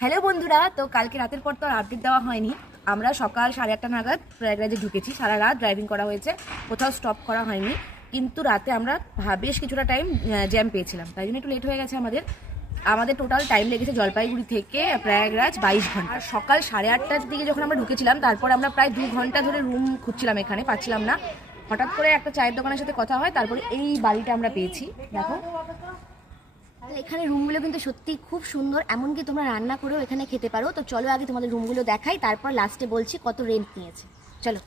Hello বন্ধুরা, তো কালকে রাতের পর তো আর আপডেট দেওয়া হয়নি। আমরা সকাল 8:30 নাগাদ প্রয়াগরাজে ঢুকেছি। সারা রাত ড্রাইভিং করা হয়েছে, কোথাও স্টপ করা হয়নি। কিন্তু রাতে আমরা বেশ কিছুটা টাইম জ্যাম পেয়েছিলাম, তাই জন্য একটু লেট হয়ে গেছে আমাদের। আমাদের টোটাল টাইম লেগেছে জলপাইগুড়ি থেকে প্রয়াগরাজ 22 ঘন্টা। আর সকাল 8:30টার দিকে যখন আমরা ঢুকেছিলাম, তারপর আমরা প্রায় 2 ঘন্টা ধরে রুম খুঁজছিলাম, এখানে পাচ্ছিলাম না। হঠাৎ করে একটা চায়ের দোকানের সাথে কথা হয়, তারপরে এই বাড়িটা আমরা পেয়েছি। দেখো, তো এখানে রুমগুলো কিন্তু সত্যি খুব সুন্দর, এমনকি তোমরা রান্না করেও এখানে খেতে পারো। তো চলো আগে তোমাদের রুমগুলো দেখাই, তারপর লাস্টে বলছি কত রেন্ট নিয়েছে। চলো।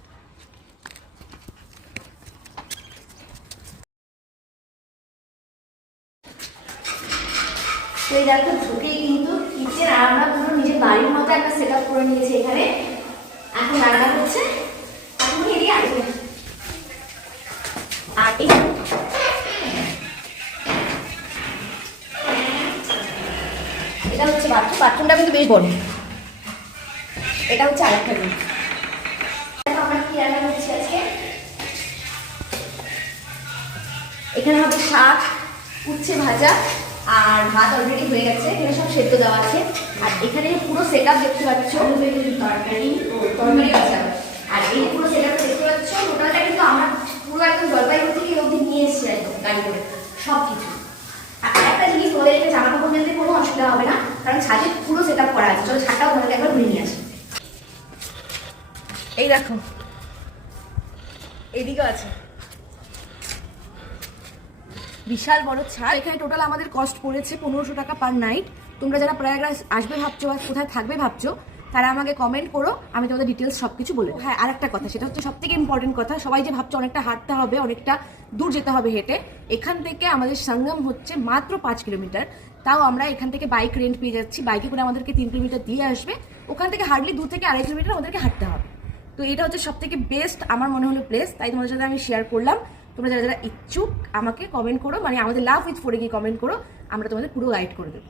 তো এই দেখো, ঢুকেই কিন্তু কিচেন, আর আমরা পুরো নিজের বাড়ির মতো একটা সেট আপ করে নিয়েছি এখানে। এখন রান্না হচ্ছে, এখন এদিকে আসবে। আর এই এটা হচ্ছে বাথরুম। বাথরুমটা কিন্তু বেশ বড়। এটা হচ্ছে আরেকটা রুম। আমরা কি রান্না করছি আজকে? এখানে হবে শাক, উচ্ছে ভাজা, আর ভাত অলরেডি হয়ে গেছে। এখানে সব সেদ্ধ দেওয়া আছে। আর এখানে পুরো সেট আপ দেখতে পাচ্ছ, তরকারি আছে। আর এই পুরো সেট আপটা দেখতে পাচ্ছ, টোটালটা কিন্তু আমরা পুরো একদম জলপাইগুড়ি থেকে অবধি নিয়ে এসেছি একদম গাড়ি করে সব কিছু। আর একটা জিনিস, তোমাদের একটা জামা কাপড় মেলতে কোনো অসুবিধা হবে না, কারণ ছাদে পুরো সেট আপ করা আছে। চলো ছাদটাও তোমাদের একবার ঘুরে নিয়ে আসি। এই দেখো, এদিকে আছে বিশাল বড় ছাদ। এখানে টোটাল আমাদের কস্ট পড়েছে 1500 টাকা পার নাইট। তোমরা যারা প্রয়াগরাজ আসবে ভাবছো বা কোথায় থাকবে ভাবছো, তারা আমাকে কমেন্ট করো, আমি তোমাদের ডিটেলস সবকিছু বলে দেবো। হ্যাঁ, আর একটা কথা, সেটা হচ্ছে সবথেকে ইম্পর্টেন্ট কথা, সবাই যে ভাবছো অনেকটা হাঁটতে হবে, অনেকটা দূর যেতে হবে হেঁটে, এখান থেকে আমাদের সঙ্গম হচ্ছে মাত্র 5 কিলোমিটার। তাও আমরা এখান থেকে বাইক রেন্ট পেয়ে যাচ্ছি, বাইকে করে আমাদেরকে 3 কিলোমিটার দিয়ে আসবে। ওখান থেকে হার্ডলি 2 থেকে 2.5 কিলোমিটার আমাদেরকে হাঁটতে হবে। তো এটা হচ্ছে সব থেকে বেস্ট আমার মনে হলো প্লেস, তাই তোমাদের সাথে আমি শেয়ার করলাম। তোমরা যারা যারা ইচ্ছুক আমাকে কমেন্ট করো, মানে আমাদের লাভ উইথ ফোরে গিয়ে কমেন্ট করো, আমরা তোমাদের পুরো গাইড করে দেবো।